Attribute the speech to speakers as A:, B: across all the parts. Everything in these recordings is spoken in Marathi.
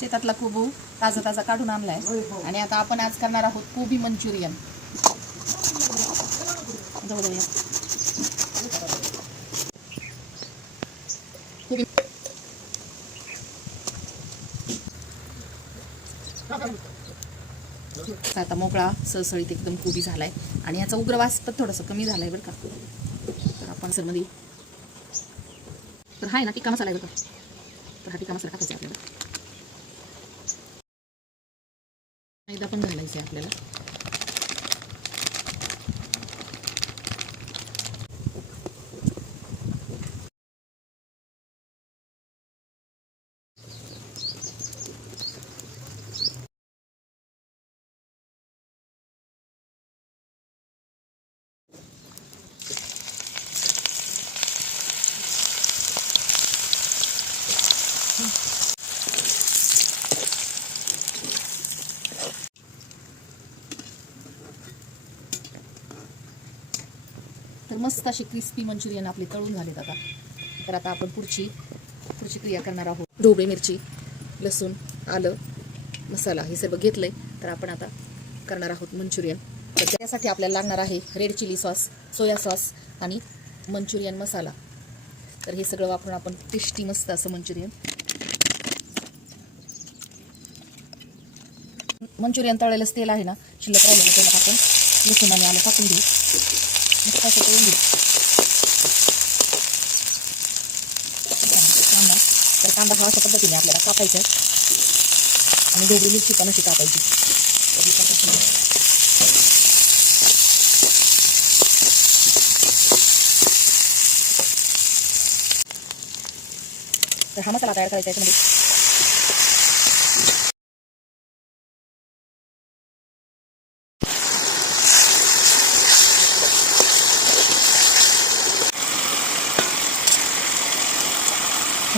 A: शेतातला कोबू ताजा ताजा काढून आणलाय. आणि आता आपण आज करणार आहोत कोबी मंचुरियन. आता मोकळा सळसळीत एकदम कोबी झालाय. आणि याचा उग्रवास पण थोडासा कमी झालाय बरं का. तर आपण मध्ये तर हाय ना टिका मसाला आहे बरं का. तर हा टिका मसाला टाकायचा आपल्याला. एकदा पण घालायचं आहे आपल्याला. तर मस्त अशी क्रिस्पी मंचुरियन आपले तळून झालेत आता तर आता आपण पुढची पुढची क्रिया करणार आहोत. ढोबळी मिरची लसूण आलं मसाला हे सर्व घेतलंय. तर आपण आता करणार आहोत मंचुरियन. तर त्यासाठी आपल्याला लागणार आहे red chilli sauce soya sauce आणि मंचुरियन मसाला. तर हे सगळं वापरून आपण टेस्टी मस्त असं मंचुरियन मंचुरियन तळलेलंच तेल आहे ना शिल्लक राहिलेलं तेलात आपण लसूण आणि आलं टाकून घेऊ मस्त असं घेऊ कांदा तर कांदा हा अशा पद्धतीने आपल्याला कापायचा आणि ढोबळी मिरची पण अशी कापायची तर ही पद्धतीने. तर हा मसाला तयार करायचा याच्यामध्ये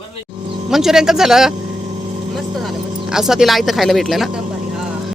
A: मंचुरियन कसं झालं?
B: मस्त झालं मस्त.
A: असं तिला आयतं खायला भेटलं ना?
B: एकदम